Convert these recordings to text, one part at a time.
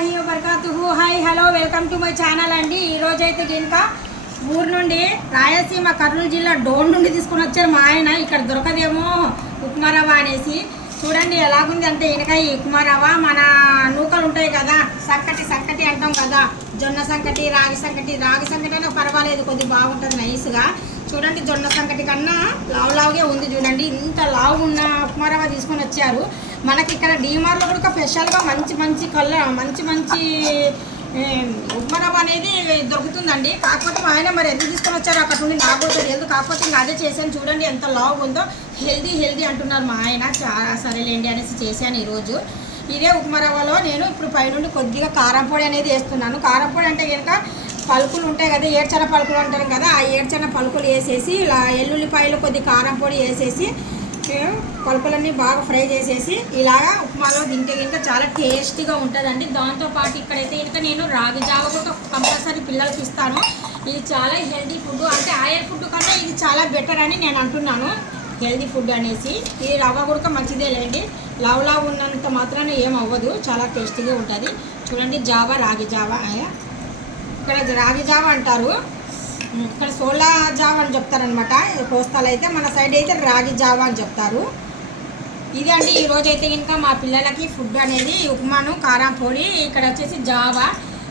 వరహమతుల్లాహి వబర్కాతుహు. Hi hello welcome to my channel అండి. ఈరోజు అయితే ఇంకా ఊరు నుండి రాయలసీమ కర్నూలు జిల్లా డోన్ నుండి తీసుకుని వచ్చారు మా ఆయన. ఇక్కడ దొరకదేమో ఉప్మా రవ్వ అనేసి. చూడండి ఎలాగుంది అంటే వెనక ఈ ఉప్మా రవ్వ మన నూకలు ఉంటాయి కదా, సంకటి అంటాం కదా, జొన్న సంకటి రాగి సంకటి అయినా పర్వాలేదు, కొద్దిగా బాగుంటుంది నైస్గా. చూడండి జొన్న సంకటి కన్నా లావులావుగా ఉంది. చూడండి ఇంత లావు ఉన్న ఉప్మా రవ్వ తీసుకొని వచ్చారు. మనకి ఇక్కడ డీమార్లో కూడా స్పెషల్గా మంచి మంచి ఉప్మా రవ్వ అనేది దొరుకుతుందండి. కాకపోతే ఆయన మరి ఎందుకు తీసుకొని వచ్చారు అక్కడ నుండి నాకు కూడా తెలియదు. కాకపోతే ఇంకా అదే చేశాను. చూడండి ఎంత లావు ఉందో. హెల్దీ అంటున్నారు మా ఆయన. చాలా సరేలేండి అనేసి చేశాను ఈరోజు. ఇదే ఉప్మా రవ్వలో నేను ఇప్పుడు పైనుండి కొద్దిగా కారం పొడి అనేది వేస్తున్నాను. కారం పొడి అంటే కనుక పలుకులు ఉంటాయి కదా, ఏడ్చన పలుకులు అంటారు కదా, ఆ ఏడ్చన పలుకులు వేసేసి ఇలా ఎల్లుల్లిపాయలు కొద్ది కారం పొడి వేసేసి పలుకులన్నీ బాగా ఫ్రై చేసేసి ఇలాగా ఉప్మాలో తింటే కనుక చాలా టేస్టీగా ఉంటుందండి. దాంతోపాటు ఇక్కడైతే కనుక నేను రాగి జావ కూడా కంపల్సరీ పిల్లలకి ఇస్తాను. ఇది చాలా హెల్దీ ఫుడ్, అంటే ఆయిల్ ఫుడ్ కన్నా ఇది చాలా బెటర్ అని నేను అంటున్నాను. హెల్దీ ఫుడ్ అనేసి ఈ రవ్వ కూడా మంచిదే లేండి. లావు ఉన్నంత మాత్రాన ఏం అవ్వదు, చాలా టేస్టీగా ఉంటుంది. చూడండి రాగి జావ, ఇక్కడ రాగి జావ అంటారు, ఇక్కడ సోలా జావ అని చెప్తారనమాట కోస్తాలు అయితే. మన సైడ్ అయితే రాగి జావ అని చెప్తారు. ఇది అండి ఈరోజు అయితే ఇంకా మా పిల్లలకి ఫుడ్ అనేది ఉప్మాను కారం పొడి, ఇక్కడ వచ్చేసి జావ,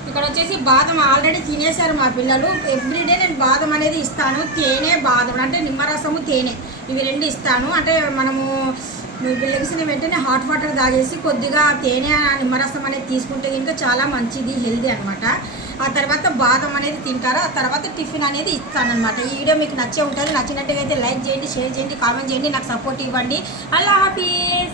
ఇక్కడ వచ్చేసి బాదం ఆల్రెడీ తినేశారు మా పిల్లలు. ఎవ్రీడే నేను బాదం అనేది ఇస్తాను. తేనె బాదం అంటే నిమ్మరసము తేనె ఇవి రెండు ఇస్తాను. అంటే మనము లెగిసిన వెంటనే హాట్ వాటర్ తాగేసి కొద్దిగా తేనె నిమ్మరసం అనేది తీసుకుంటే ఇంకా చాలా మంచిది, హెల్దీ అనమాట. ఆ తర్వాత బాదం అనేది తింటారు. ఆ తర్వాత టిఫిన్ అనేది ఇస్తానమాట. ఈ వీడియో మీకు నచ్చే ఉంటుంది. నచ్చినట్టుగా అయితే లైక్ చేయండి, షేర్ చేయండి, కామెంట్ చేయండి, నాకు సపోర్ట్ ఇవ్వండి. అల్లా హాఫీజ్.